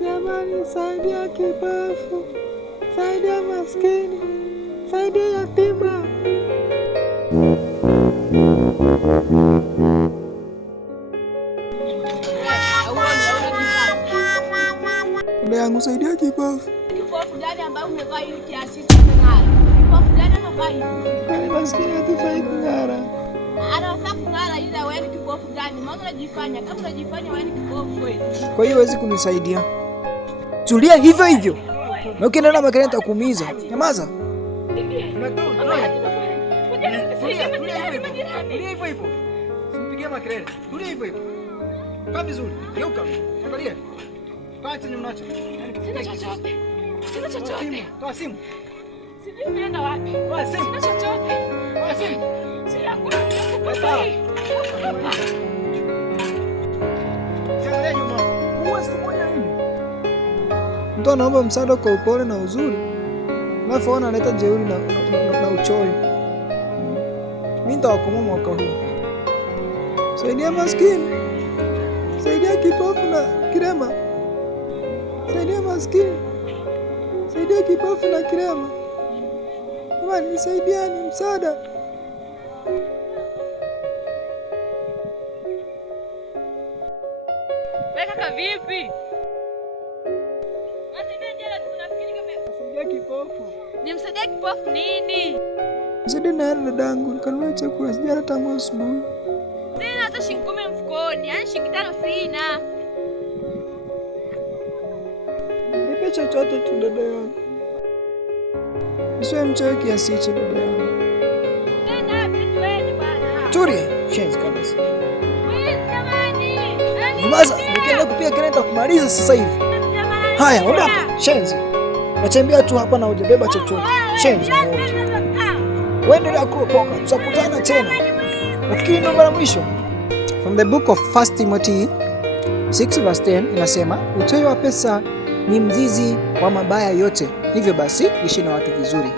Jamani, saidia kipofu, saidia maskini, saidia yatima. Dada yangu, saidia kipofu. Kipofu gani ambaye umevaa hiyo kiasi kung'ara? Kipofu gani amevaa hiyo? Kwani maskini hatufai kung'ara? Anafaa kung'ara ila wewe ni kipofu gani? Maana unajifanya kama unajifanya wewe ni kipofu wewe. Kwa hiyo huwezi kunisaidia. Tulia hivyo hivyo. Na ukienda na makelele nitakuumiza. Nyamaza. Tulia hivyo hivyo. Usimpigie makelele. Tulia hivyo hivyo. Kaa vizuri. Geuka. Angalia. Kaa chini unacho. Sina chochote. Sina chochote. Toa simu. Sijui umeenda wapi. Toa simu. Sina chochote. Toa simu. Sina kukupa. Sasa nyuma. Huwezi kufanya hivi. Mtu anaomba msaada kwa upole na uzuri. Alafu analeta jeuri na uchoyo. Mimi nitawakomoa mwaka huu. Saidia maskini. Saidia kipofu na kirema. Saidia maskini. Saidia kipofu na kirema. Jamani, nisaidieni msaada. Wewe kaka vipi? Saidia kipofu. Nimsaidie kipofu nini? Msaidie na hela dadangu, nikanunue chakula sijala tangu asubuhi. Sina hata shilingi 10 mfukoni, yaani shilingi 5 sina. Nipe chochote tu dada yangu. Usiwe mchoyo kiasi hicho dada yangu. Nenda vitu wewe bwana. Tulia, shenzi kabisa. Jamani. Nyamaza, nikienda kupiga kelele nitakumaliza sasa hivi. Haya, ondoka, shenzi. Natembea tu hapa na hujabeba chochote. Shenzi. Wewe endelea kuropoka, tutakutana tena. Nafikiri ndo mara mwisho. From the book of 1 Timothy 6:10 inasema, uchoyo wa pesa ni mzizi wa mabaya yote. Hivyo basi, ishi na watu vizuri.